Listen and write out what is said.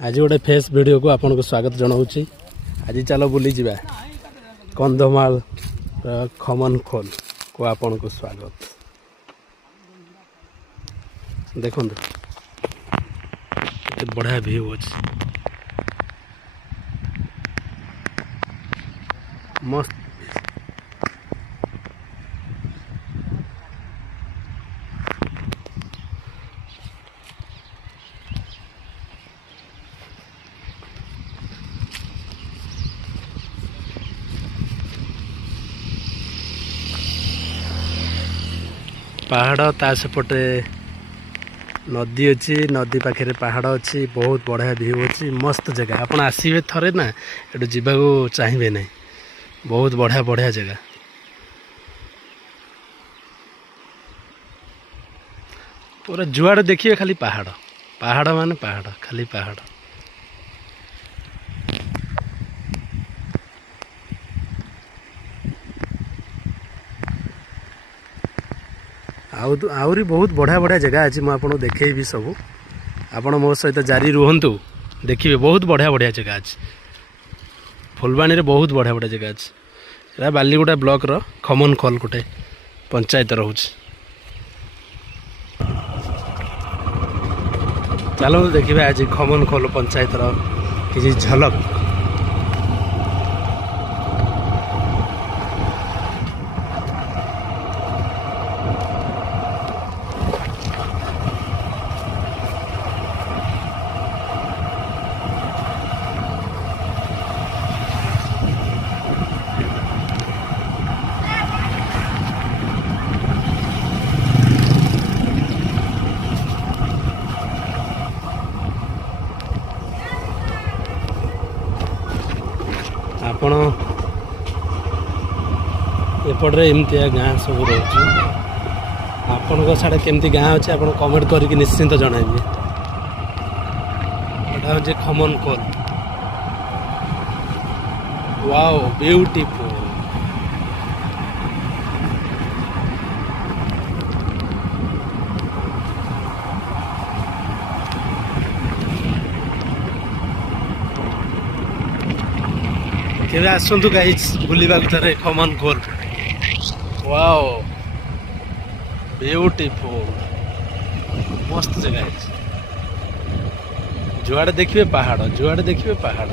आज गोटे face video को आपन को स्वागत जनाऊँगी। आज चलो बुली जा कंधमाल खमन खोल को आपन को स्वागत। देखो बढ़िया व्यू अच्छे मस्त। पहाड़ ता सेपटे नदी अच्छी, नदी पाखे पहाड़ अच्छी, बहुत बढ़िया व्यू अच्छी, मस्त जगह। आप आसवे थरे ना ये जावाक चाहिए ना, बहुत बढ़िया बढ़िया जगह। पूरा जुआड़ देखिए खाली पहाड़ पहाड़ माने पहाड़, खाली पहाड़। आउरी बहुत बढ़िया बढ़िया जगह अच्छी, मुझे देखी सब। आपण मो सहित जारी रुहतु, देखिए बहुत बढ़िया बढ़िया जगह अच्छी। फुलबाणी बहुत बढ़िया बढ़िया जगह अच्छी। यहाँ बालीगुड़ा ब्लॉक रो खमन खोल गोटे पंचायत रोच। चलो देखिए आज खमन खोल पंचायत किसी झलक। आपण एपटे एमती गाँ सब रोच। आपण साढ़े केमती गाँ अच्छे आप कमेंट करके निश्चिंत जनइबे। यहाँ हूँ खमन खोल। Wow beautiful. केबे आसंतु गाइस बुलिबा भितर खमन खोल। वाओ ब्यूटीफुल, मस्त जगह है। जुआड़े देखिए पहाड़, जुआड़े देखिए पहाड़।